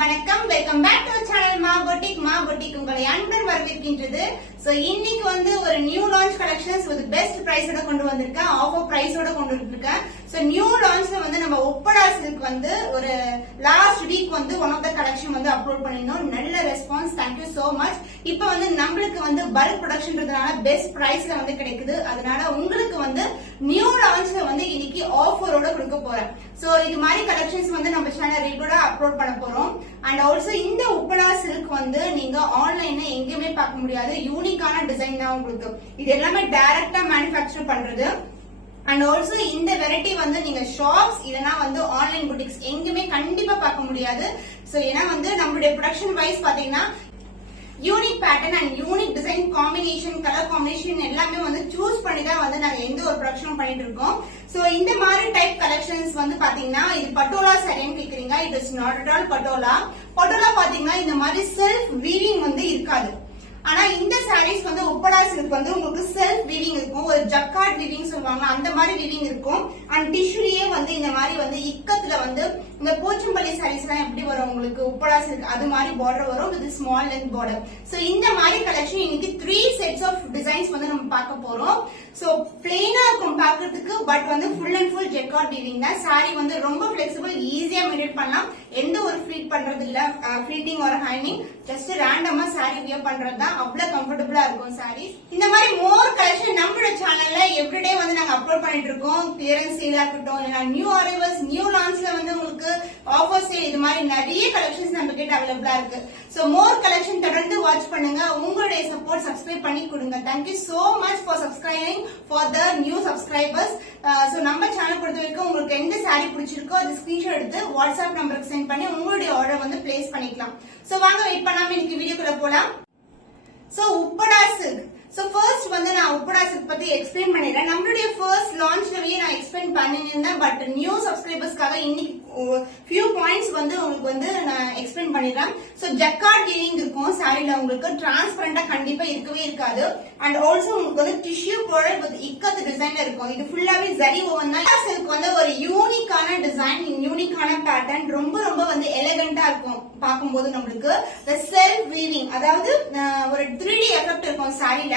வணக்கம், welcome back to channel Maa Boutique உங்களை அன்புடன் வரவேற்கின்றது. சோ இன்னைக்கு வந்து ஒரு new launch collections with best பிரைஸோட கொண்டு வந்திருக்கேன், ஆஃபர் பிரைஸோட கொண்டு வந்திருக்கேன். சோ நியூ லான்ச்ல வந்து நம்ம ஒப்படா சில்க் வந்து ஒரு லாஸ்ட் வீக் வந்து ஒன் ஆஃப் த கலெக்ஷன் வந்து அப்லோட் பண்ணிருந்தோம். நல்ல ரெஸ்பான்ஸ், தேங்க்யூ சோ மச். இப்போ வந்து நம்மளுக்கு வந்து பல்க் ப்ரொடக்ஷன்றதுனால பெஸ்ட் பிரைஸ்ல வந்து கிடைக்குது. அதனால உங்களுக்கு வந்து நியூ லான்ச்ல வந்து இன்னைக்கு ஆஃபரோட கொடுக்க போறேன். சோ இது மாதிரி கலெக்ஷன்ஸ் வந்து நம்ம சேனல் ரெகுலரா அப்லோட் பண்ண போறோம். அண்ட் ஆல்சோ இந்த உப்படா சில்க் வந்து நீங்க ஆன்லைன்ல எங்கேயுமே பார்க்க முடியாது, யூனிக்கான டிசைன் தான் உங்களுக்கு. இது எல்லாமே டைரக்டா மேனுஃபேக்சர் பண்றது. அண்ட் ஆல்சோ இந்த வெரைட்டி வந்து நீங்க ஷாப்ஸ் இல்லனா வந்து ஆன்லைன் புட்டிக்ஸ் எங்கேயுமே கண்டிப்பா பார்க்க முடியாது. சோ ஏன்னா வந்து நம்மளுடைய ப்ரொடக்ஷன் வைஸ் பாத்தீங்கன்னா unique pattern and unique design combination, colour combination எல்லாமே வந்து சூஸ் பண்ணி தான் வந்து நாங்க எந்த ஒரு ப்ரொடக்ஷனும் பண்ணிட்டு இருக்கோம். சோ இந்த மாதிரி டைப் கலெக்ஷன்ஸ் வந்து பாத்தீங்கன்னா இது பட்டோலா சரின்னு கேக்குறீங்க, it is not at all patola. Patola பாத்தீங்கன்னா இந்த மாதிரி செல்ஃப் வீவிங் வந்து இருக்காது. ஆனா இந்த சாரீஸ் வந்து உப்படா சில்க் வந்து உங்களுக்கு செல்ஃப் வீவிங் இருக்கும், ஒரு ஜக்கார்ட் வீவிங் சொல்லுவாங்க, அந்த மாதிரி வீவிங் இருக்கும். அண்ட் டிஷ்யூலயே வந்து இந்த மாதிரி வந்து இக்கத்துல வந்து இந்த போச்சம்பள்ளி சாரீஸ் எல்லாம் எப்படி வரும் உங்களுக்கு உப்படா சில்க் அது மாதிரி பார்டர் வரும் with small length border. So இந்த மாதிரி கலெக்ஷன் இன்னைக்கு 3 செட்ஸ் ஆஃப் டிசைன்ஸ் வந்து நம்ம பார்க்க போறோம். சோ பிளெயினா இருக்கும் பாக்குறதுக்கு, பட் வந்து full and full jacquard weaving தான். சாரி வந்து ரொம்ப பிளெக்சிபிள், ஈஸியா மெயின்டைன் பண்ணலாம், எந்த ஒரு ஃபிளீட் பண்றது இல்ல, ஃபிளீட்டிங் ஒரு ஹைனிங், ஜஸ்ட் ரேண்டமா சாரி வியர் பண்றது தான். அவ்வளவு கம்ஃபர்டபுளா இருக்கும் சாரீஸ். இந்த மாதிரி மோர் கலெக்ஷன் நம்மளோட சேனல்ல எவ்ரிடே வந்து நாங்க அப்லோட் பண்ணிட்டு இருக்கோம். கிளியரன்ஸ் சேலா இருக்கட்டும், இல்ல நியூ அரைவல்ஸ், நியூ லான்ச்ல வந்து உங்களுக்கு ஆஃபர் சேல், இது மாதிரி நிறைய கலெக்ஷன்ஸ் நம்ம கிட்ட அவைலபிளா இருக்கு. சோ மோர் கலெக்ஷன் தொடர்ந்து வாட்ச் பண்ணுங்க. உங்களுடைய சப்போர்ட் சப்ஸ்கிரைப் பண்ணி கொடுங்க. Thank you so much for subscribing for the new subscribers. So நம்ம சேனல் பொறுத்த வரைக்கும் உங்களுக்கு எந்த சாரி பிடிச்சிருக்கோ அது ஸ்கிரீன்ஷாட் எடுத்து வாட்ஸ்அப் நம்பருக்கு சென்ட் பண்ணி உங்களுடைய ஆர்டர் வந்து பிளேஸ் பண்ணிக்கலாம். சோ வாங்க வெயிட் பண்ணாம இன்னைக்கு வீடியோக்குள்ள போலாம். So Uppada silk. So first வந்து நான் உப்படா சில்க் பத்தி எக்ஸ்பிளைன் பண்ணிடுறேன். நம்மளுடைய ஃபர்ஸ்ட் லான்ச்லயே நான் எக்ஸ்பிளைன் பண்ணிருந்தேன், பட் நியூ சப்ஸ்கிரைபர்ஸ்க்காக இன்னைக்கு ஃபியூ பாயிண்ட்ஸ் வந்து உங்களுக்கு வந்து நான் எக்ஸ்பிளைன் பண்ணிடுறேன். சோ ஜக்கார்ட் வீவிங் இருக்கும் சாரில, உங்களுக்கு டிரான்ஸ்பரண்டா கண்டிப்பா இருக்கவே இருக்காது. அண்ட் ஆல்சோ உங்களுக்கு வந்து டிஷ்யூ ப்ராடக்ட் வித் இக்கத் டிசைன்ல இருக்கும். இது ஃபுல்லாவே ஜரி ஓவன் தான். சில்க் வந்து ஒரு யூனிக்கான டிசைன், யூனிக்கான பேட்டர்ன், ரொம்ப ரொம்ப வந்து எலிகண்டா இருக்கும் பார்க்கும்போது. நம்மளுக்கு செல்ஃப் வீவிங், அதாவது ஒரு 3D எஃபெக்ட் இருக்கும் சாரில.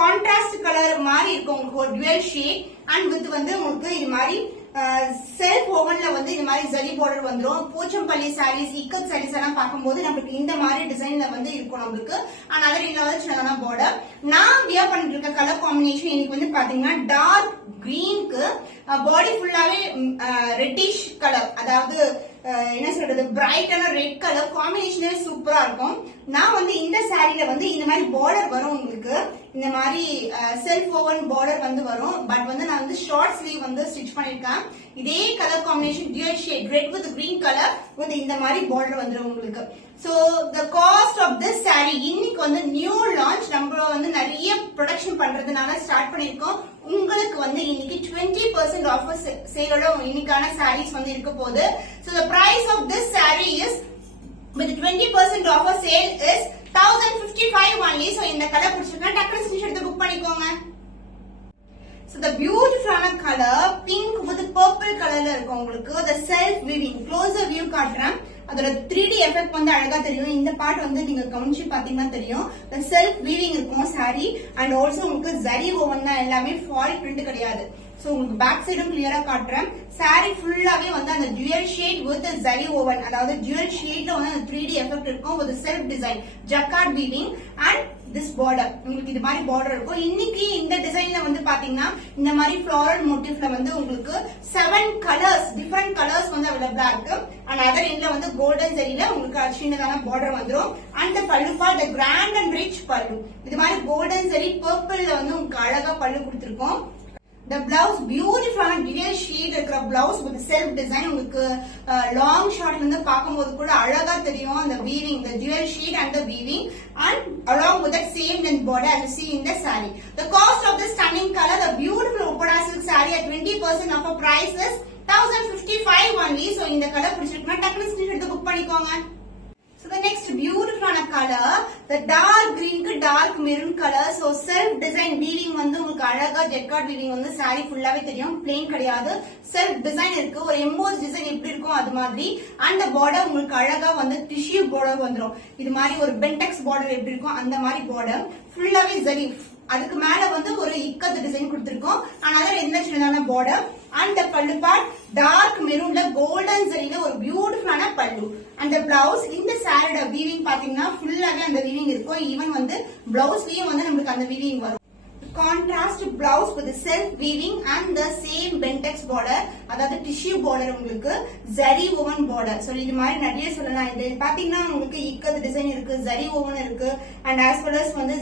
கான்ட்ராஸ்ட் கலர் மாதிரி இருக்கும் உங்களுக்கு, ஒரு டுவல் ஷேட். அண்ட் வித் வந்து உங்களுக்கு இது மாதிரி செல்ஃப் ஓவன்ல வந்து இந்த மாதிரி ஜரி பார்டர் வந்துரும். போச்சம்பள்ளி சாரீஸ், இக்கத் சாரீஸ் எல்லாம் பார்க்கும்போது நம்மளுக்கு இந்த மாதிரி டிசைன்ல வந்து இருக்கும் நம்மளுக்கு. அண்ட் அதர் இல்ல சின்னதான பார்டர். நான் வியர் பண்ணிட்டு இருக்க கலர் காம்பினேஷன் இன்னைக்கு வந்து பாத்தீங்கன்னா டார்க் கிரீனுக்கு பாடி ஃபுல்லாவே ரெட்டிஷ் கலர், அதாவது என்ன சொல்றது, பிரைட்டான ரெட் கலர் காம்பினேஷனே சூப்பரா இருக்கும். நான் வந்து இந்த சாரில வந்து இந்த மாதிரி பார்டர் வரும் உங்களுக்கு, இந்த மாதிரி செல்ஃப் ஓவன் பார்டர் வந்து வரும். பட் வந்து நான் வந்து ஷார்ட் ஸ்லீவ் வந்து ஸ்டிச் பண்ணிருக்கேன். இதே colour combination dual shade red with green colour வந்து இந்த மாதிரி பார்டர் வந்துடும் உங்களுக்கு. So the cost of this saree இன்னைக்கு வந்து நியூ லான்ச், நம்ம வந்து நிறைய ப்ரொடக்ஷன் பண்றதுனால ஸ்டார்ட் பண்ணிருக்கோம். உங்களுக்கு வந்து இன்னைக்கு 20% ஆஃபர் சேலோட இன்னைக்கான சாரீஸ் வந்து இருக்க போகுது. So the price of this saree is with 20% offer sale is 1055 only. சோ இந்த கலர் பிடிச்சிருக்கா டக்குனு ஸ்கிரீன்ஷாட் எடுத்து புக் பண்ணிக்கோங்க. So the beautiful color pink with purple colorல இருக்கும் உங்களுக்கு. the self weaving closer view காட்டுறேன். அதோட 3D எஃபெக்ட் வந்து அழகா தெரியும். இந்த பார்ட் வந்து நீங்க கவனிச்சு பாத்தீங்கன்னா தெரியும். the self weaving இருக்கும் சாரி. அண்ட் ஆல்சோ உங்களுக்கு ஜரி ஓவன் தான், எல்லாமே ஃபாயில் பிரிண்ட் கிடையாது. சோ உங்களுக்கு பேக் சைடும் கிளியரா காட்டுறேன். சாரி ஃபுல்லாவே வந்து அந்த dual shade with zari woven, அதாவது டுவல் ஷேட்ல வந்து அந்த 3D எஃபெக்ட் இருக்கும் with self design jacquard weaving. And this border உங்களுக்கு இது மாதிரி பார்டர் இருக்கும். இன்னைக்கு இந்த டிசைன்ல வந்து பாத்தீங்கன்னா இந்த மாதிரி ஃபிளாரல் மோட்டிவ்ல வந்து உங்களுக்கு 7 கலர்ஸ், டிஃபரெண்ட் கலர்ஸ் வந்து அவைலபிளா இருக்கு. அண்ட் அதர் எண்ட்ல வந்து கோல்டன் ஜரியில உங்களுக்கு சின்னதான பார்டர் வந்துடும். அண்ட் பல்லு பார்ட் கிராண்ட் அண்ட் ரிச் பல்லு, இது மாதிரி கோல்டன் ஜரி பர்பிள்ல வந்து உங்களுக்கு அழகா பல்லு கொடுத்திருக்கோம். The blouse beautiful dual shade இருக்கிற blouse with self design, உங்களுக்கு long shot வந்து பாக்கும்போது கூட அழகா தெரியும் அந்த weaving, the dual shade and the weaving, and along with that same length border as you see in the saree. The cost of this stunning color, the beautiful upada silk saree at 20% of a price is 1055 only. So இந்த colour பிடிச்சிருக்குன்னா டக்குனு screenshot எடுத்து book பண்ணிக்கோங்க. So the next beautiful color, the dark green ku dark maroon color. So self design weaving வந்து உங்களுக்கு அழகா jacquard weaving வந்து saree ஃபுல்லாவே தெரியும், plain கிடையாது. self design இருக்கு, ஒரு embossed design எப்படி இருக்கும் அது மாதிரி. and the border உங்களுக்கு அழகா வந்து tissue border வந்துரும். இது மாதிரி ஒரு bentex border எப்படி இருக்கும் அந்த மாதிரி border ஃபுல்லாவே zari. அதுக்கு மேல வந்து ஒரு இக்கத் டிசைன் கொடுத்திருக்கோம். another என்ன சின்னதான border and the pallu part dark maroon ல golden zari ஒரு பியூட்டிஃபுல்லான பல்லு. and the blouse இந்த saree weaving பாத்தீங்கன்னா ஃபுல்லாவே அந்த weaving இருக்கும். ஈவன் வந்து பிளவுஸ்லயும் வந்து நமக்கு அந்த weaving வரும். contrast blouse with the self weaving and the same bentex border, அதாவது tissue border உங்களுக்கு zari woven border. so இது மாதிரி நிறைய சொல்லலாம். இது பாத்தீங்கன்னா உங்களுக்கு இக்கத் டிசைன் இருக்கு, zari woven இருக்கு, and as well as வந்து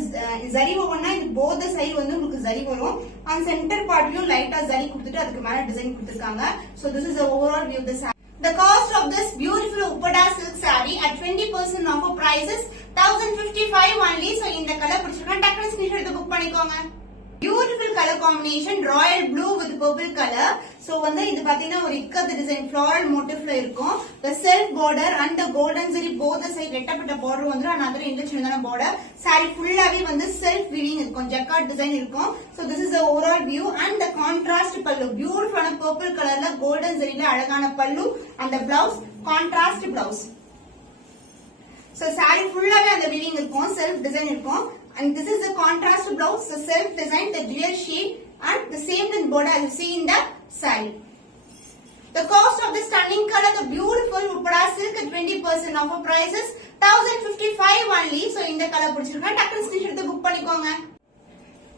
zari wovenனா இது both the side வந்து உங்களுக்கு zari வரும். and center partலயும் லைட்டா zari கொடுத்துட்டு அதுக்கு மேல டிசைன் கொடுத்திருக்காங்க. so this is the overall view of the saree. The cost of this beautiful Uppada silk saree at 20% offer prices 1055 only. so இந்த கலர் பிடிச்சிருக்கா டக்குனு ஸ்கிரீன்ஷாட் எடுத்து புக் பண்ணிக்கோங்க. Beautiful color combination, royal blue with purple color. so வந்து இது பாத்தீங்கன்னா ஒரு ikat design floral motifல இருக்கும். the self border and the golden zari both the side ரெட்டப்பட்ட border வந்துரும். another சின்னதான border. saree ஃபுல்லாவே வந்து self weaving இருக்கும், ஜக்கார்ட் டிசைன் இருக்கும். so this is the overall view and the contrast pallu, beautiful purple colorல golden zariல அழகான பல்லு and the blouse contrast blouse. so saree ஃபுல்லாவே அந்த weaving இருக்கும், self design இருக்கும். and this is the contrast blouse, the self design, the dual shade and the same with border as you see in the saree. the cost of the stunning color, the beautiful Uppada silk at 20% offer prices 1055 only. so இந்த colour பிடிச்சிருக்கா டக்குனு screenshot எடுத்து book பண்ணிக்கோங்க.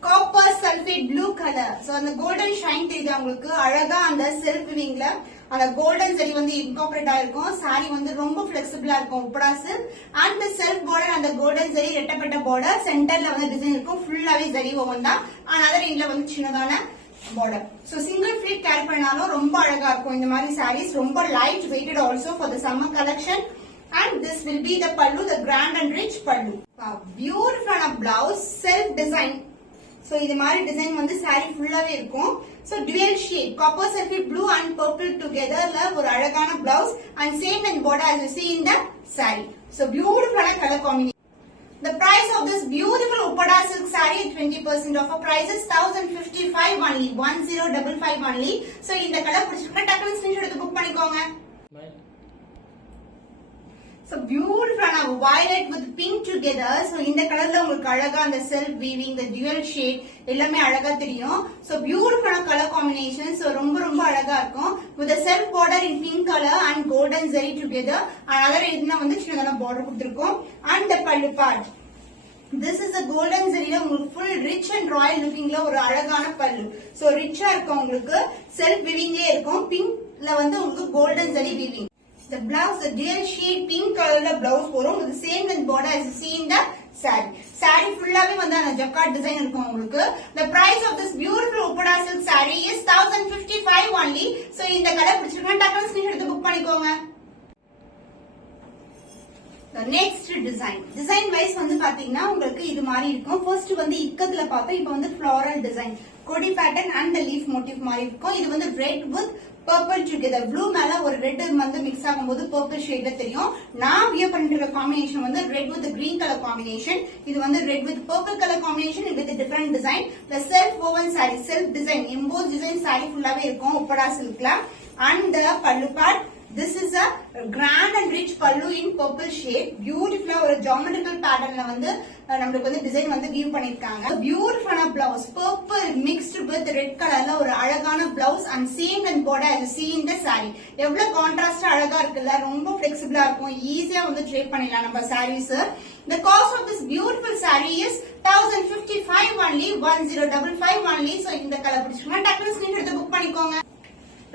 copper sulphate blue color. so அந்த golden shine தெரியுது உங்களுக்கு அழகா அந்த self weavingல அந்த கோல்டன் ஜரி வந்து இன்கார்பரேட் ஆயிருக்கும். saree வந்து ரொம்ப ஃபிளெக்சிபிளா இருக்கும் Uppada silk. and the self border அந்த கோல்டன் ஜரி ரெட்டப்பட்ட border சென்டர்ல வந்து டிசைன் இருக்கும், ஃபுல்லாவே ஜரி woven தான். another இன்ல வந்து சின்னதான border. so single fleet carry பண்ணாலும் ரொம்ப அழகா இருக்கும் இந்த மாதிரி sarees. ரொம்ப light weighted also for the summer collection. and this will be the pallu, the grand and rich pallu. wow, beautiful blouse, self design. so இது மாதிரி டிசைன் வந்து saree ஃபுல்லாவே இருக்கும். so dual shade copper sulphate blue and purple together ல ஒரு அழகான blouse and same in border as you see in the saree. so beautiful color combination. the price of this beautiful Uppada silk saree at 20% offer prices 1055 only, 1055 only. so இந்த colour பிடிச்சிருந்தா டக்குனு screenshot எடுத்து book பண்ணிக்கோங்க. so beautiful violet with pink together. so இந்த கலர்ல உங்களுக்கு அழகா அந்த self weaving, the dual shade எல்லாமே அழகா தெரியும். so beautiful color combination. so ரொம்ப ரொம்ப அழகா இருக்கும் with the self border in pink color and golden zari together. another இதுனா வந்து சின்னதான border கொடுத்திருக்கோம். and the pallu part, this is a golden zari உங்களுக்கு full rich and royal lookingல ஒரு அழகான பல்லு. so ரிச்சா இருக்கும், உங்களுக்கு self weavingலயே இருக்கும். pinkல வந்து உங்களுக்கு golden zari weaving. the blouse, the dual shade pink colorல blouse வரும் with the same length border as you see in the saree. saree ஃபுல்லாவே வந்து அந்த ஜக்கார்ட் டிசைன் இருக்கும் உங்களுக்கு. the price of this beautiful Uppada silk saree is 1055 only. so இந்த colour பிடிச்சிருக்கா டக்குனு screenshot எடுத்து புக் பண்ணிக்கோங்க. the next design wise வந்து பாத்தீங்கன்னா உங்களுக்கு இது மாதிரி இருக்கும். first வந்து இக்கத்துல பார்த்தோம், இப்போ வந்து floral design, கொடி pattern and the leaf motif மாதிரி இருக்கும். இது வந்து red with purple together, blue மேல ஒரு red வந்து மிக்ஸ் ஆகும்போது purple shade தெரியும். நான் வியர் பண்ணிருக்க காம்பினேஷன் வந்து red with green color combination. இது வந்து red with purple color combination with a different design. the self woven saree, self design, embossed design saree ஃபுல்லாவே இருக்கும் Uppada silkல. and the pallu part, this is a grand and rich pallu in purple shade. beautiful ஒரு geometrical patternல வந்து நமக்கு வந்து design வந்து we've பண்ணிருக்காங்க. beautiful blouse, purple mixed with red colorல ஒரு அழகான blouse and same and border as you see in the saree. எவ்வளவு contrast அழகா இருக்குல்ல, ரொம்ப ஃபிளெக்சிபிளா இருக்கும், ஈஸியா வந்து ட்ரேப் பண்ணிடலாம் நம்ம sarees. the cost of this beautiful saree is 1055 only, 1055 only. so இந்த கலர் பிடிச்சிருக்கா டக்குனு ஸ்கிரீன் எடுத்து புக் பண்ணிக்கோங்க.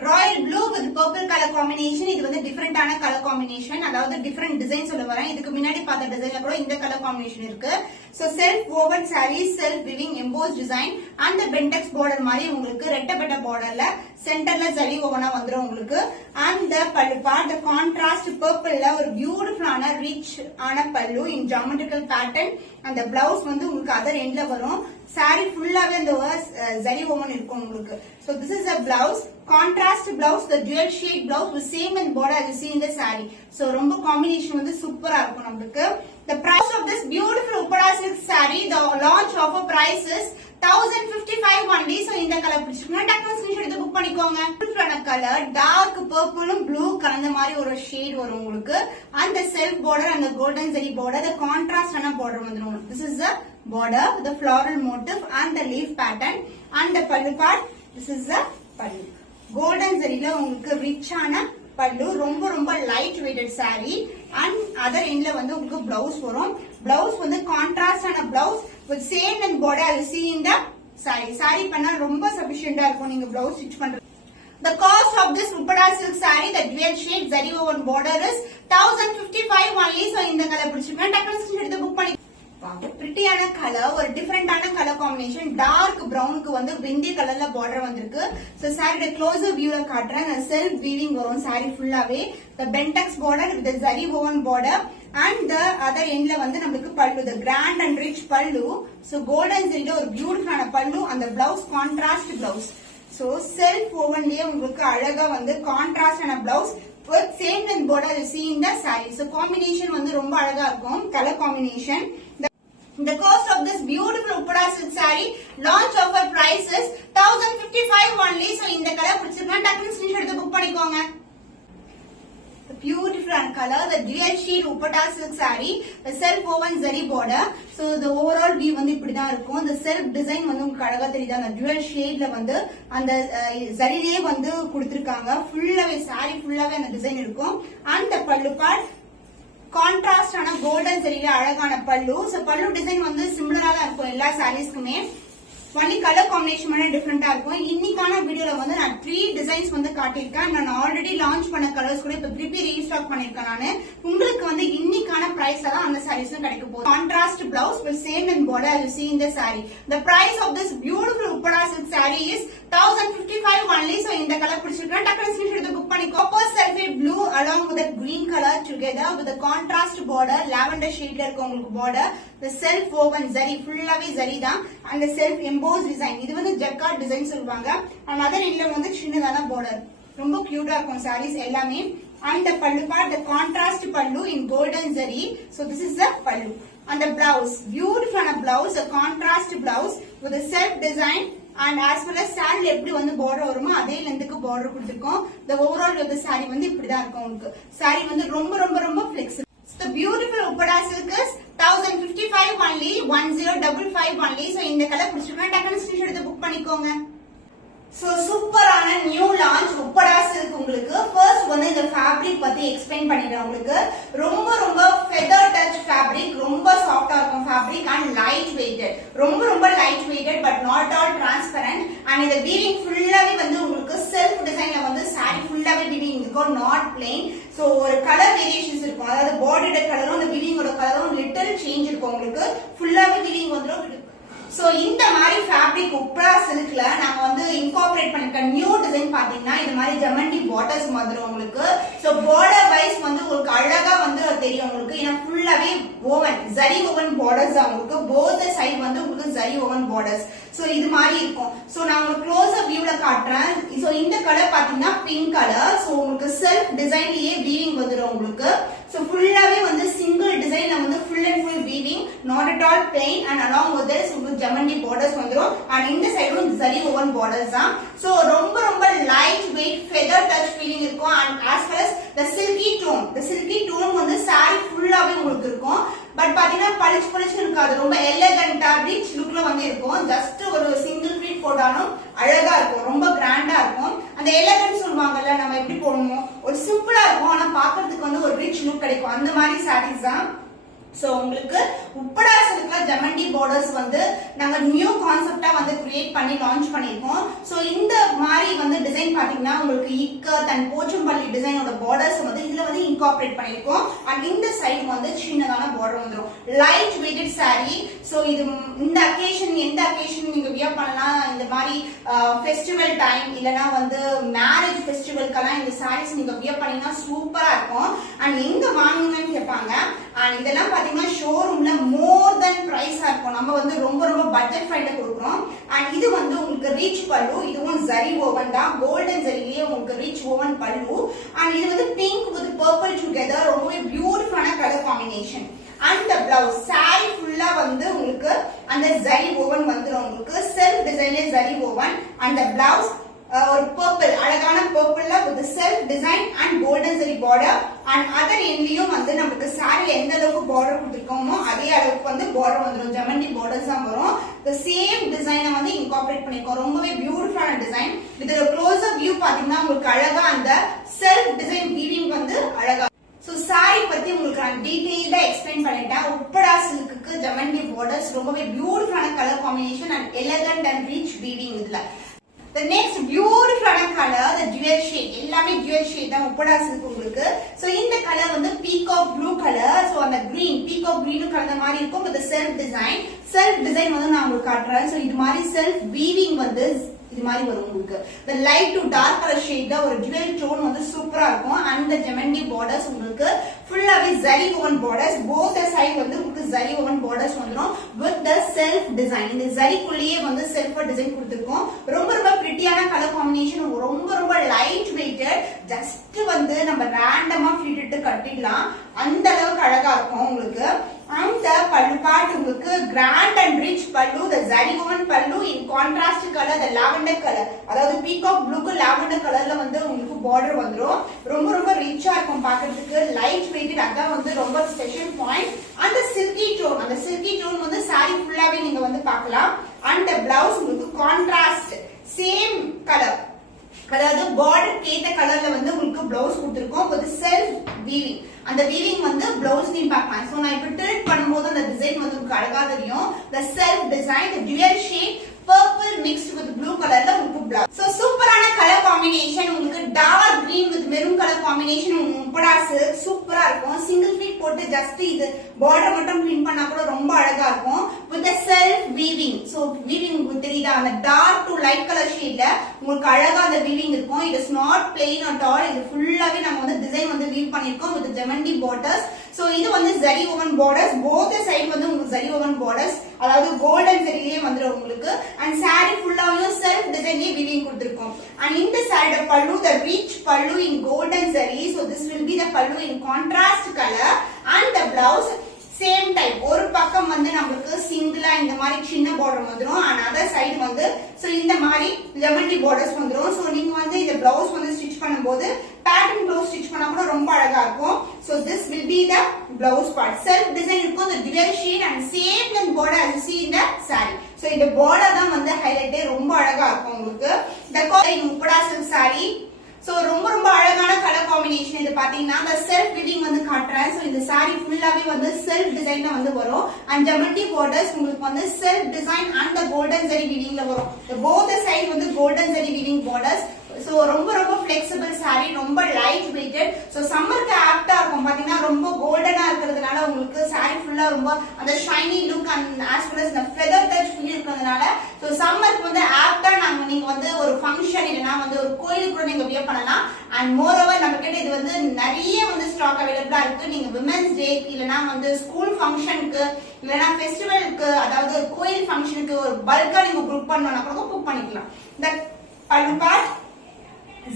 Royal blue with purple colour combination. இது வந்து டிஃபரெண்டான கலர் காம்பினேஷன், அதாவது டிஃபரெண்ட் டிசைன் சொல்ல வரேன். இதுக்கு முன்னாடி பார்த்த டிசைன்ல கூட இந்த கலர் காம்பினேஷன் இருக்கு. So self woven sarees, self weaving emboss design and பென்டெக்ஸ் பார்டர் மாதிரி உங்களுக்கு ரெட்டப்பட்ட பார்டர்ல சென்டர்ல ஜரி ஓவனா வந்துரும் உங்களுக்கு. அந்த பல்லு பார்ட் the contrast purpleல ஒரு பியூட்டிஃபுல்லான ரிச் ஆன பல்லு இன் geometrical pattern. அந்த பிளவுஸ் வந்து உங்களுக்கு அதர் எண்ட்ல வரும். சாரி ஃபுல்லாவே அந்த ஜரி ஓவன் இருக்கும் உங்களுக்கு. So this is a blouse, contrast blouse, the dual shade blouse with same and border as you see in the saree. So ரொம்ப காம்பினேஷன் வந்து சூப்பரா இருக்கும் நமக்கு. The price of this beautiful Uppada silk saree, the launch offer price is 1055 only. So இந்த colour பிடிச்சிருக்கா டக்குனு screenshot எடுத்து book பண்ணிக்கோங்க. பியூட்டிஃபுல்லான கலர் டார்க் பர்பிளும் ப்ளூ கலந்த மாதிரி ஒரு ஷேட் வரும் உங்களுக்கு. அந்த self border and the golden zari border, the contrast ஆன border வந்துரும். This is the border, the floral motif and the leaf pattern and the pallu part. This is the pallu. Golden zariல உங்களுக்கு ரிச்சான பல்லு, ரொம்ப ரொம்ப light weighted saree and other endல வந்து உங்களுக்கு blouse வரும். Blouse வந்து contrast ஆன blouse with same and border as you see in the saree. Saree பண்ணா ரொம்ப sufficient இருக்கும் நீங்க blouse stitch பண்றது. The cost of this Uppada silk saree, the dual shade zari woven border is 1055 only. So இந்த colour பிடிச்சிருக்கா டக்குனு screenshot எடுத்து book பண்ணி பிரிட்டியான கலர், ஒரு டிஃபரெண்டான கலர் காம்பினேஷன். டார்க் பிரவுனுக்கு வந்து வெந்தய கலர்ல பார்டர் வந்திருக்கு. சோ சாரியோட க்ளோசர் வியூல காட்டுறேன். செல்ஃப் வீவிங் வரும் சாரி ஃபுல்லாவே. the bentex border with the zari woven border and the other endல வந்து நமக்கு பல்லு, the grand and rich பல்லு. so golden zariல ஒரு பியூட்டிஃபுல்லான பல்லு. அந்த blouse contrast blouse. so self wovenலயே உங்களுக்கு அழகா வந்து contrast ஆன blouse with same and border you see in the saree. so combination வந்து ரொம்ப அழகா இருக்கும் colour combination. The cost of this beautiful Uppada silk saree, launch offer price is 1055 only. So இந்த colour பிடிச்சிருக்கா டக்குனு ஸ்கிரீன்ஷாட் எடுத்து book பண்ணிக்கோங்க. The beautiful color, the dual shade Uppada silk saree, the self woven zari border. So the overall view வந்து இப்படிதான் இருக்கும். the self design வந்து உங்களுக்கு அழகா தெரியுது. அந்த dual shadeல வந்து அந்த zariலே வந்து கொடுத்திருக்காங்க. ஃபுல்லாவே saree ஃபுல்லாவே அந்த டிசைன் இருக்கும். and the pallu part contrast ஆன கோல்டன் சரியில அழகான பல்லு. சோ பல்லு டிசைன் வந்து சிமிலரா தான் இருக்கும் எல்லா சாரீஸ்க்குமே. ஒன்லி கலர் காம்பினேஷன் மட்டும் டிஃபரெண்டா இருக்கும். இன்னைக்கான வீடியோல வந்து நான் 3 டிசைன்ஸ் வந்து காட்டியிருக்கேன். நான் ஆல்ரெடி லான்ச் பண்ண கலர்ஸ் கூட இப்ப திருப்பி ரீஸ்டாக் பண்ணிருக்கேன் நானு. உங்களுக்கு வந்து இன்னைக்கான பிரைஸ்ல தான் அந்த சாரீஸ்ல கிடைக்க போகுது. Contrast blouse with same and border as you see in the saree. The price of this beautiful Uppada silk saree is 1055 only. So இந்த கலர் பிடிச்சிருக்கா டக்குனு ஸ்கிரீன்ஷாட் எடுத்து புக் பண்ணிக்கோ. Copper sulphate blue along with the green color together with the contrast border, lavender shadeல இருக்கு உங்களுக்கு border. The self woven zari ஃபுல்லாவே zari தான். and the self embossed design, இது வந்து ஜக்கார்ட் டிசைன் சொல்வாங்க. and other endல வந்து சின்னதான border. ரொம்ப கியூட்டா இருக்கும் sarees எல்லாமே. and the pallu part, the contrast pallu in golden zari. so this is the pallu. and the blouse, beautiful on a blouse, a contrast blouse with a self design and as well as saree எப்படி வந்து border வருமோ அதே லெந்த்க்கு border கொடுத்திருக்கோம். the overall of the saree வந்து இப்படி தான் இருக்கும் உங்களுக்கு. saree வந்து ரொம்ப ரொம்ப ரொம்ப flexible. the beautiful Uppada silk is 1055 only, 1055 only. so இந்த கலர் பிடிச்சிருக்கா டக்குனு ஸ்கிரீன்ஷாட் எடுத்து புக் பண்ணிக்கோங்க. So சூப்பரான நியூ லான்ச் Uppada silk உங்களுக்கு. ஃபர்ஸ்ட் வந்து இந்த ஃபேப்ரிக் பத்தி எக்ஸ்பிளைன் பண்ணிடுறேன் உங்களுக்கு. ரொம்ப ரொம்ப ஃபெதர் டச் ஃபேப்ரிக், ரொம்ப சாஃப்ட்டா இருக்கும் ஃபேப்ரிக் and லைட் வெயிட்டட். ரொம்ப ரொம்ப light weighted but not all transparent. and இந்த வீவிங் ஃபுல்லாவே வந்து உங்களுக்கு செல்ஃப் டிசைன்ல வந்து saree ஃபுல்லாவே வீவிங் இருக்கும், நாட் பிளெயின். சோ ஒரு கலர் வேரியேஷன்ஸ் இருக்கும். அதாவது பார்டரோட கலரும் அந்த வீவிங்கோட கலரும் லிட்டில் சேஞ்ச் இருக்கும் உங்களுக்கு. ஃபுல்லாவே வீவிங் வந்துரும். சோ இந்த மாதிரி ஃபேப்ரிக் Uppada silkல நாங்க வந்து இன்கார்பரேட் பண்ணிருக்க நியூ டிசைன் பாத்தீங்கன்னா இந்த மாதிரி ஜமண்டி பார்டர்ஸ் வந்துரும் உங்களுக்கு. சோ பார்டர் வைஸ் வந்து உங்களுக்கு அழகா வந்து தெரியும் உங்களுக்கு. ஏன்னா ஃபுல்லாவே ஓவன் ஜரி ஓவன் பார்டர்ஸ் தான் உங்களுக்கு. போத் சைடு வந்து உங்களுக்கு ஜரி ஓவன் பார்டர்ஸ். சோ இது மாதிரி இருக்கும். சோ நான் உங்களுக்கு க்ளோஸர் வியூல காட்டுறேன். சோ இந்த கலர் பாத்தீங்கன்னா பிங்க் கலர். சோ உங்களுக்கு செல்ஃப் டிசைன்லயே வீவிங் வந்துரும் உங்களுக்கு. சோ ஃபுல்லாவே வந்து சிங்கிள் டிசைன்ல வந்து full and full weaving, not at all plain and along with this உங்களுக்கு ஜமண்டி பார்டர்ஸ் வந்துரும். and இந்த சைடும் ஜரி ஓவன் பார்டர்ஸ் தான். சோ ரொம்ப ரொம்ப light weight feather touch feeling இருக்கும். and as well as the silky tone வந்து saree ஃபுல்லாவே உங்களுக்கு இருக்கும். பட் பாத்தீங்கன்னா பளிச்சு பளிச்சு இருக்காது. ரொம்ப எலகண்டா ரிச் லுக்ல வந்து இருக்கும். ஜஸ்ட் ஒரு சிங்கிள் ஃபிட் போட்டாலும் அழகா இருக்கும், ரொம்ப கிராண்டா இருக்கும். அந்த எலகன்ட் சொல்லுவாங்கல்ல, நம்ம எப்படி போடணும், ஒரு சிம்பிளா இருக்கும் ஆனா பாக்குறதுக்கு வந்து ஒரு ரிச் லுக் கிடைக்கும். அந்த மாதிரி சாரீஸ் தான். சோ உங்களுக்கு Uppada silkல ஜமண்டி பார்டர்ஸ் வந்து நாங்க நியூ கான்செப்டா வந்து கிரியேட் பண்ணி லான்ச் பண்ணிருக்கோம். சோ இந்த மாதிரி வந்து டிசைன் பாத்தீங்கன்னா உங்களுக்கு இக்கத் அண்ட் போச்சம்பள்ளி டிசைனோட பார்டர்ஸ் வந்து இதுல வந்து இன்கார்பரேட் பண்ணிருக்கோம். அண்ட் இந்த சைடு வந்து சின்னதான பார்டர் வந்துரும். Light weighted saree. சோ இது இந்த அகேஷன் எந்த அகேஷன் நீங்க வியர் பண்ணலாம், இந்த மாதிரி ஃபெஸ்டிவல் டைம் இல்லனா வந்து மேரேஜ் ஃபெஸ்டிவல்க்கெல்லாம் இந்த sarees நீங்க வியர் பண்ணீங்கன்னா சூப்பரா இருக்கும். அண்ட் எங்க வாங்குவீங்கன்னு கேட்பாங்க. அண்ட் இதெல்லாம் பாத்தீங்கன்னா ஷோரூம்ல மோர் தென் பிரைஸா இருக்கும். நம்ம வந்து ரொம்ப ரொம்ப பட்ஜெட் ஃப்ரெண்ட்ல கொடுக்குறோம். அண்ட் இது வந்து உங்களுக்கு ரீச் பல்லு, இதுவும் ஜரி ஓவன் தான், கோல்டன் ஜரியிலேயே உங்களுக்கு ரீச் ஓவன் பல்லு. அண்ட் இது வந்து பிங்க் வித் பர்பிள் டுகெதர், ரொம்பவே பியூட்டிஃபுல்லான கலர் காம்பினேஷன். அந்த பிளவுஸ் saree ஃபுல்லா வந்து உங்களுக்கு அந்த ஜரி ஓவன் வந்துரும். உங்களுக்கு செல்ஃப் டிசைன்ல ஜரி ஓவன். அந்த பிளவுஸ் ஒரு பர்பிள், அழகான பர்பிள்ல with self design and golden zari border. And other எண்ட்லயும் வந்து நமக்கு saree எந்த அளவுக்கு பார்டர் கொடுத்திருக்கோமோ அதே அளவுக்கு வந்து பார்டர் வந்துரும். ஜெமண்டி பார்டர்ஸ் தான் வரும். the same டிசைனை வந்து இன்கார்பரேட் பண்ணிருக்கோம். ரொம்பவே பியூட்டிஃபுல்லான டிசைன். இதுல க்ளோஸ் அப் வியூ பாத்தீங்கன்னா உங்களுக்கு அழகா அந்த செல்ஃப் டிசைன் வீவிங் வந்து அழகா. சோ saree பத்தி உங்களுக்கு நான் டீடைலா எக்ஸ்பிளைன் பண்ணிட்டேன். உப்படா சில்க்குக்கு ஜெமண்டி பார்டர்ஸ், ரொம்பவே பியூட்டிஃபுல்லான colour combination and elegant and rich weaving. இதுல the next beautiful color, the dual shade, எல்லாமே dual shade தான் உப்படா சில்க் உங்களுக்கு. சோ இந்த கலர் வந்து peacock blue color. சோ அந்த green peacock green கலந்த மாதிரி இருக்கும். with the self design வந்து நான் உங்களுக்கு காட்டுறேன். சோ இது மாதிரி செல்ஃப் வீவிங் வந்து இது மாதிரி வரும் உங்களுக்கு. the light to dark color shade ஒரு dual tone வந்து சூப்பரா இருக்கும். and the ஜெமண்டி borders உங்களுக்கு ஃபுல்லாவே zari woven borders, both the side வந்து உங்களுக்கு ஜரி ஓவன் borders வந்துரும் with the self design. இந்த ஜரிக்குள்ளேயே வந்து செல்ஃப் டிசைன் கொடுத்திருக்கோம். ரொம்ப ரொம்ப பிரிட்டியான கலர் காம்பினேஷன், ரொம்ப ரொம்ப லைட் வெயிட்டட். ஜஸ்ட் வந்து நம்ம ரேண்டமா ஃபிளிட் கட்டிடலாம், அந்த அளவுக்கு அழகா இருக்கும் உங்களுக்கு. அந்த பல்லு பார்ட் உங்களுக்கு கிராண்ட் அண்ட் ரிச் பல்லு, the zari woven பல்லு in contrast color, the lavender color, அதாவது பீகாக் ப்ளூக்கு லாவெண்டர் கலர்ல வந்து உங்களுக்கு பார்டர் வந்துரும். ரொம்ப ரொம்ப ரிச்சா இருக்கும் பார்க்கிறதுக்கு, லைட் வெயிட்டட். அதான் வந்து ரொம்ப ஸ்பெஷல் பாயிண்ட். அந்த சில்கி டோன் வந்து saree ஃபுல்லாவே நீங்க வந்து பார்க்கலாம். அந்த பிளவுஸ் உங்களுக்கு கான்ட்ராஸ்ட் சேம் கலர், அதாவது பார்டர் கேட்ட கலர்ல வந்து உங்களுக்கு பிளவுஸ் கொடுத்திருக்கோம். with self weaving. அந்த வீவிங் வந்து பிளவுஸ்லயும் பார்க்கலாம். சோ நான் இப்ப டில்ட் பண்ணும்போது அந்த டிசைன் வந்து உங்களுக்கு அழகா தெரியும். the self design, the dual shade purple mixed with blue கலர்ல உங்களுக்கு பிளவுஸ். சோ சூப்பரான கலர் காம்பினேஷன். உங்களுக்கு dark green with maroon colour combination உப்படாசு சூப்பரா இருக்கும். சிங்கிள் ஃபீட் போட்டு ஜஸ்ட் இது பார்டர் மட்டும் பிரிண்ட் பண்ணா கூட ரொம்ப அழகா இருக்கும். with the self weaving. So weaving உங்களுக்கு தெரியுதா, அந்த டார்க் டு லைட் கலர் ஷேட்ல உங்களுக்கு அழகா அந்த வீவிங் இருக்கும். it is not plain at all. இது ஃபுல்லாவே நம்ம வந்து டிசைன் வந்து வீவ் பண்ணிருக்கோம் with ஜெமண்டி borders. சோ இது வந்து zari woven borders, both side வந்து உங்களுக்கு ஜரி ஓவன் borders, அதாவது கோல்டன் ஜரியிலே வந்துரும் உங்களுக்கு. and saree ஃபுல்லாவே செல்ஃப் டிசைன்லயே வீவிங் கொடுத்திருக்கோம். and இந்த saree pallu, the rich pallu in golden zari. so this will be the pallu in contrast color. and the blouse same type. ஒரு பக்கம் வந்து நமக்கு சிங்கிளா இந்த மாதிரி சின்ன பார்டர் வந்துரும், and other side வந்து சோ இந்த மாதிரி ஜெமண்டி பார்டர்ஸ் வந்துரும். சோ நீங்க வந்து இந்த பிளவுஸ் வந்து ஸ்டிட்ச் பண்ணும்போது பேட்டர்ன் பிளவுஸ் ஸ்டிட்ச் பண்ணா கூட ரொம்ப அழகா இருக்கும். So this will be the blouse part. self design இருக்கும், the dual shade and same length border as you see in the saree. So இந்த border தான் வந்து ஹைலைட், ரொம்ப அழகா இருக்கும் உங்களுக்கு. the color in Uppada silk saree. So ரொம்ப ரொம்ப அழகான கலர் காம்பினேஷன். இது பாத்தீங்கன்னா அந்த செல்ஃப் வீவிங் வந்து காட்டுறேன். சோ இந்த saree ஃபுல்லாவே வந்து செல்ஃப் டிசைன்ல வந்து வரும். and ஜெமண்டி borders உங்களுக்கு வந்து self design and the golden zari weavingல வரும். both the side வந்து golden zari weaving borders. So ரொம்ப ரொம்ப flexible saree, ரொம்ப லைட் வெயிட்டட். சோ சம்மருக்கு ஆப்டா இருக்கும். பாத்தீங்கன்னா ரொம்ப கோல்டனா இருக்கிறதுனால உங்களுக்கு saree ஃபுல்லா ரொம்ப அந்த shiny look and as well as the feather touch feel இருக்கிறதுனால சோ சம்மருக்கு வந்து ஆப்டா நீங்க வந்து ஒரு ஃபங்க்ஷன் இல்லனா வந்து ஒரு கோயிலுக்கு கூட நீங்க வியர் பண்ணலாம். and moreover நம்ம கிட்ட இது வந்து நிறைய வந்து ஸ்டாக் அவேலபிளா இருக்கு. நீங்க விமென்ஸ் டே இல்லனா வந்து ஸ்கூல் ஃபங்க்ஷனுக்கு இல்லனா ஃபெஸ்டிவலுக்கு, அதாவது ஒரு கோயில் ஃபங்க்ஷனுக்கு ஒரு பல்கா நீங்க புக் பண்ணனும்னா கூட புக் பண்ணிக்கலாம். இந்த பல்லு பார்ட்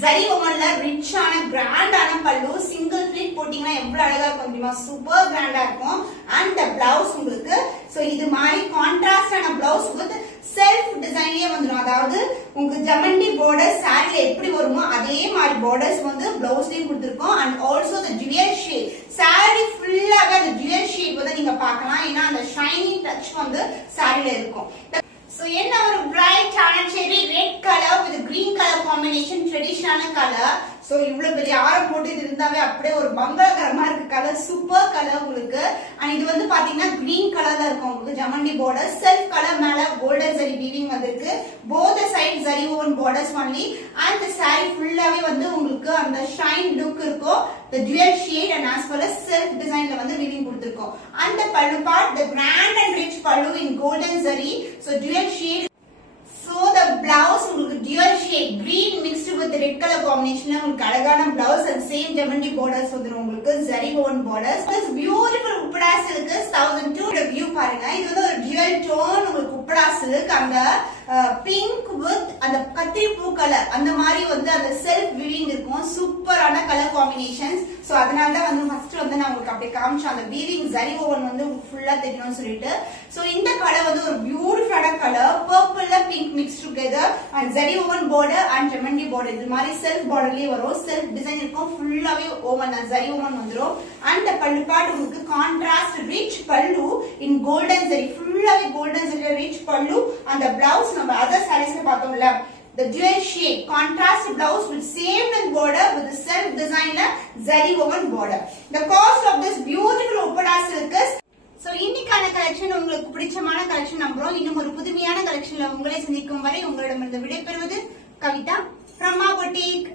ஜரி ஓவன்ல ரிச்சான கிராண்டான பல்லு, சிங்கிள் ஃபிளிட் போட்டீங்கன்னா எவ்வளவு அழகா இருக்கும் தெரியுமா, சூப்பர் கிராண்டா இருக்கும். and the blouse உங்களுக்கு சோ இது மாதிரி கான்ட்ராஸ்டான பிளவுஸ் வித் செல்ஃப் டிசைன்லயே வந்துரும். அதாவது உங்களுக்கு ஜெமண்டி border சாரில எப்படி வருமோ அதே மாதிரி borders வந்து பிளவுஸ்லயே கொடுத்திருக்கோம். and also the dual shade saree ஃபுல்லாவே அந்த dual shade வந்து நீங்க பார்க்கலாம். ஏன்னா அந்த ஷைனி டச் வந்து சாரில இருக்கும். So என்ன ஒரு bright ஆன cherry red color with green color combination, traditional color. So இவ்வளவு பெரிய ஆரம் போட்டு இருந்தாவே அப்படியே ஒரு பங்களாகரமா இருக்கு கலர், சூப்பர் கலர். உங்களுக்கு. அண்ட் இது வந்து பாத்தீங்கன்னா கிரீன் கலர்ல இருக்கும் உங்களுக்கு ஜமண்டி பார்டர். செல்ஃப் கலர் மேல கோல்டன் ஜரி வீவிங் வந்திருக்கு. Both side zari woven borders only. And sari ஃபுல்லாவே வந்து உங்களுக்கு அந்த ஷைன் லுக் இருக்கும். The dual shade and as well as self design ல வந்து வீவிங் கொடுத்திருக்கோம். And the pallu part, the grand and rich pallu in golden zari. So dual shade. So the blouse உங்களுக்கு dual shade green mixed with red color combination உங்களுக்கு அழகான blouse and same ஜமண்டி borders வந்துரும் உங்களுக்கு zari woven borders. This beautiful Uppada silk 1002 view பாருங்க. இது வந்து ஒரு dual tone உங்களுக்கு உப்படா silk அந்த pink with அந்த கத்திரி பூ கலர் அந்த மாதிரி வந்து அந்த செல்ஃப் வீவிங் இருக்கும். சூப்பரான கலர் காம்பினேஷன்ஸ். சோ அதனால தான் வந்து ஃபர்ஸ்ட் வந்து நான் உங்களுக்கு அப்படியே காமிச்சேன் அந்த வீவிங் zari woven வந்து ஃபுல்லா தெரியணும்னு சொல்லிட்டு. சோ இந்த கலர் வந்து ஒரு பியூட்டிஃபுல்லான கலர் பர்பிள்ல pink mixed together and zari woven border and ஜமண்டி border இது மாதிரி செல்ஃப் பார்டர்லயே வரும். செல்ஃப் டிசைன் இருக்கும். ஃபுல்லாவே woven zari woven வந்துரும். and the pallu part உங்களுக்கு contrast rich pallu in golden zari ஃபுல்லாவே golden zari rich pallu and the blouse நம்ம அதர் sareesல பார்த்தோம்ல the dual shade contrast blouse with same length border with the self design zari woven border. The cost of this beautiful upada silk is so இன்னைக்கான collection உங்களுக்கு பிடிச்சமான collection நம்புறோம். இன்னும் ஒரு புதுமையான கலெக்ஷன்ல உங்களை சந்திக்கும் வரை உங்களிடமிருந்து விடைபெறுவது கவிதா from Ma Boutique.